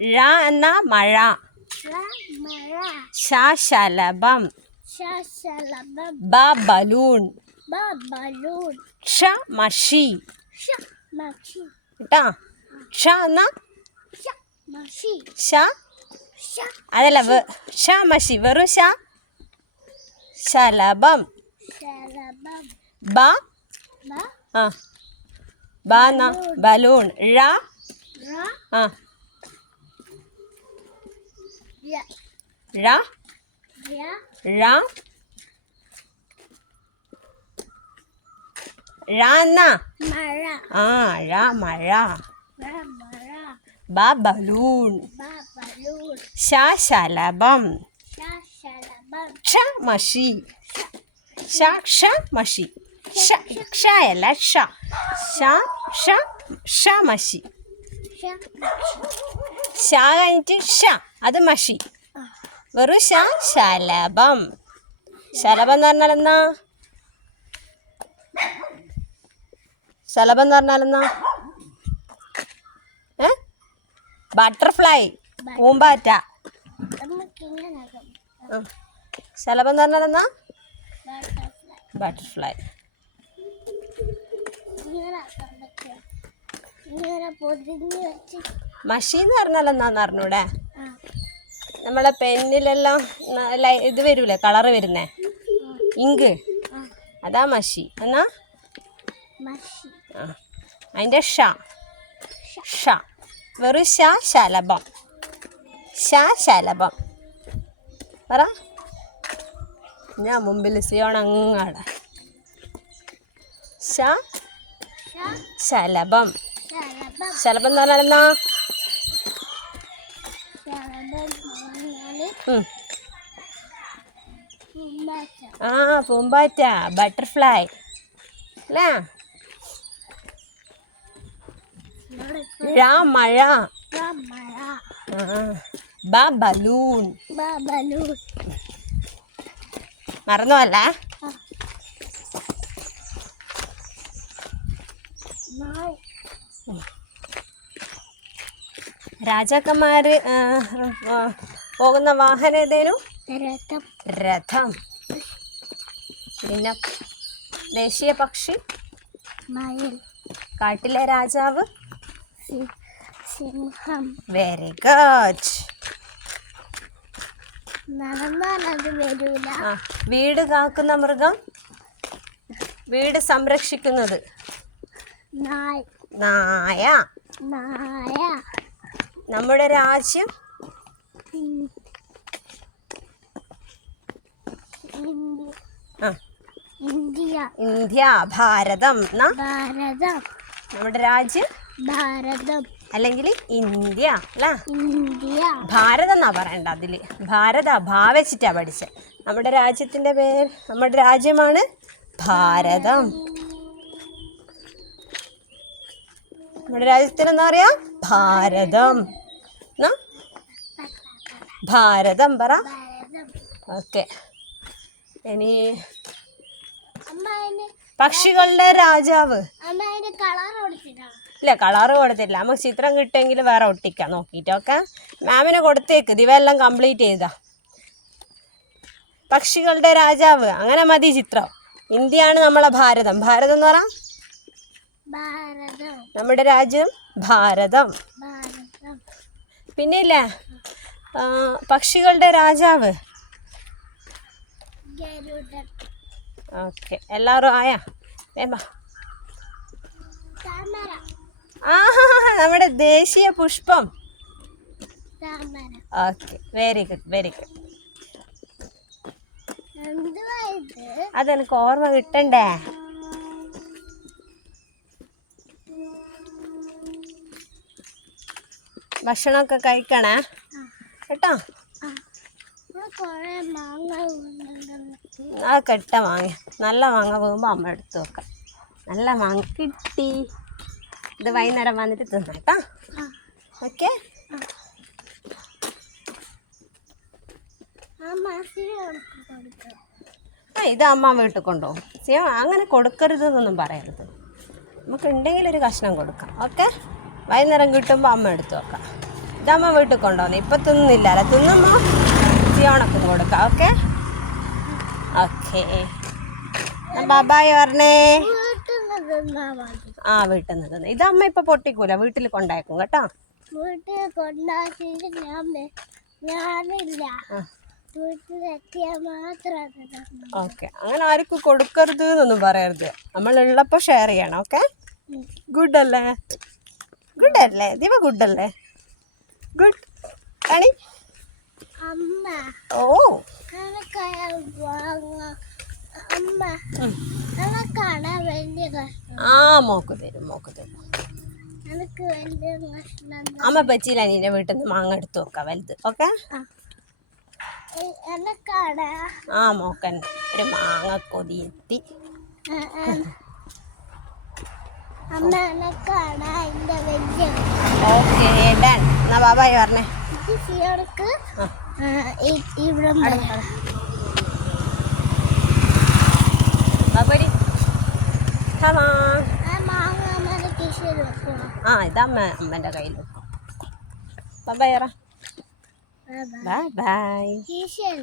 ഴ എന്ന മഴ. ഷ ശലഭം. ബ ബലൂൺ. ക്ഷ മഷി കേട്ടാ ക്ഷ എന്ന? ഷ അതല്ല ഷ മഷി വെറും ഷ ശലഭം. ബ. ആ. ബ ബലൂൺ. ഴ. ആ. യ ഴ യ ഴ ഴ എന്ന മഴ ആ ഴ മഴ ര മഴ ബ ബലൂൺ ബ ബലൂൺ ശ ശലഭം ഷ ശലഭം ക്ഷ മഷി ഷ ക്ഷ മഷി ഷ കഴിഞ്ഞിട്ട് അത് മഷി. വെറു ഷ ശലഭം. ശലഭം എന്ന് പറഞ്ഞാൽ എന്നാ? ശലഭം എന്ന് പറഞ്ഞാൽ എന്നാ? ബട്ടർഫ്ലൈ പൂമ്പാറ്റ. ശലഭം എന്ന് പറഞ്ഞാൽ എന്നാ? ബട്ടർഫ്ലൈ. മഷി എന്ന് പറഞ്ഞാൽ എന്നാന്ന് അറിഞ്ഞൂടെ? നമ്മളെ പെന്നിലെല്ലാം ഇത് വരൂലേ കളറ് വരുന്നേ? ഇങ്ക്. അതാ മഷി. എന്നാ? അതിന്റെ ആ. അതിന്റെ ഷ. ഷ. വെറും ഷ ശലഭം. ഷ ശലഭം. പറ. ഞാൻ മുമ്പിൽ സിയോണങ്ങാട ഷ. ശലഭം. ശലഭം എന്ന് പറഞ്ഞാൽ ആ പൂമ്പാറ്റ ബട്ടർഫ്ലൈ. അല്ലേ? മഴ. ബലൂൺ. മറന്നു അല്ല? നായ് രാജാക്കന്മാർ പോകുന്ന വാഹനം ഏതേനു? രഥം. രഥം. പിന്നെ ദേശീയ പക്ഷി. മയിൽ. കാട്ടിലെ രാജാവ്. സിംഹം. വെരി ഗുഡ് വരൂല. ആ വീട് കാക്കുന്ന മൃഗം. വീട് സംരക്ഷിക്കുന്നത്. നായ. നായ. നായ. നമ്മുടെ രാജ്യം ഇന്ത്യ. ഇന്ത്യ ഭാരതം. ഭാരതം. നമ്മുടെ രാജ്യം? ഭാരതം. അല്ലെങ്കിൽ ഇന്ത്യ അല്ല ഇന്ത്യ. ഭാരതം എന്നാ പറയണ്ട അതിൽ ഭാരത ഭാവച്ചിട്ടാ പഠിച്ച. പഠിച്ചത് നമ്മുടെ രാജ്യത്തിന്റെ പേര് നമ്മുടെ രാജ്യമാണ് ഭാരതം. നമ്മുടെ രാജ്യത്തിന് എന്താ പറയാ? ഭാരതം. എന്നാ? ഭാരതം പറ. ഓക്കെ. ഇനി പക്ഷികളുടെ രാജാവ്. ഇല്ല കളറ് കൊടുത്തില്ല നമുക്ക് ചിത്രം കിട്ടുമെങ്കിൽ വേറെ ഒട്ടിക്കാം. നോക്കിയിട്ട് ഓക്കെ? മാമിനെ കൊടുത്തേക്ക്. ദിവെല്ലാം കംപ്ലീറ്റ് ചെയ്താ. പക്ഷികളുടെ രാജാവ്. അങ്ങനെ മതി ചിത്രം. ഇന്ത്യയാണ് നമ്മളെ ഭാരതം. ഭാരതം എന്ന് ഭാരതം നമ്മുടെ രാജ്യം ഭാരതം. പിന്നെ ഇല്ലേ പക്ഷികളുടെ രാജാവ്. ഓക്കെ. എല്ലാവരും ആയാ? വേമ്പ താമര. ആ നമ്മുടെ ദേശീയ പുഷ്പം. Okay. Very good very good. അതെനിക്ക് ഓർമ്മ കിട്ടണ്ടേ? ഭക്ഷണമൊക്കെ കഴിക്കണേ? കേട്ടോ? ആ കെട്ട മാങ്ങ. നല്ല മാങ്ങ പോകുമ്പോൾ അമ്മ എടുത്തു വെക്കാം. നല്ല മാങ്ങ കിട്ടി. ഇത് വൈകുന്നേരം വന്നിട്ട് തിന്നാം കേട്ടോ. ആ ഓക്കെ? ആ ഇത് അമ്മ വീട്ടിൽ കൊണ്ടുപോകും. സിയോ അങ്ങനെ കൊടുക്കരുതെന്നൊന്നും പറയരുത്. നമുക്ക് ഉണ്ടെങ്കിൽ ഒരു കഷ്ണം കൊടുക്കാം. ഓക്കെ? വൈകുന്നേരം കിട്ടുമ്പോൾ അമ്മ എടുത്തു വെക്കാം. ഇതമ്മ വീട്ടിൽ കൊണ്ടുവന്നു ഇപ്പം തിന്നില്ല അല്ലെ? തിന്നുമ്പോൾ സിയോണക്കും കൊടുക്കാം. ഓക്കെ ഓക്കെ ബാബായ് പറഞ്ഞേ. ആ വീട്ടിൽ നിന്ന് തിന്നു. ഇതമ്മ ഇപ്പൊ പൊട്ടിക്കൂല. വീട്ടിൽ കൊണ്ടാക്കും കേട്ടോ. വീട്ടിൽ കൊണ്ടാക്കിയിട്ട് ഞാൻ ഞാനില്ല. ഓക്കെ അങ്ങനെ ആർക്കും കൊടുക്കരുത് എന്നൊന്നും പറയരുത്. നമ്മൾ ഉള്ളപ്പോൾ ഷെയർ ചെയ്യണം ഓക്കെ ഗുഡ് അല്ലേ? ഗുഡ് അല്ലേ? ദിവ ഗുഡ് അല്ലേ? ഗുഡ് കണി അമ്മ. ഓ. ആ മോക്ക് തരും മോക്ക് തരും. അമ്മ പച്ചിയില്ല നിന്റെ വീട്ടിൽ നിന്ന് മാങ്ങ എടുത്തു വെക്കാം വലുത്. ഓക്കെ? ആ. മോക്കൻ ഒരു മാങ്ങ കൊതിയെത്തി. അമ്മ ഓക്കെ ഡൺ എന്നാ ബാബായി പറഞ്ഞേ ഇവിടെ ബാബരി ഹലോ ആ ഇതമ്മ അമ്മന്റെ കയ്യിൽ വെക്കും. പറ ബൈ. ബൈ കിഷോർ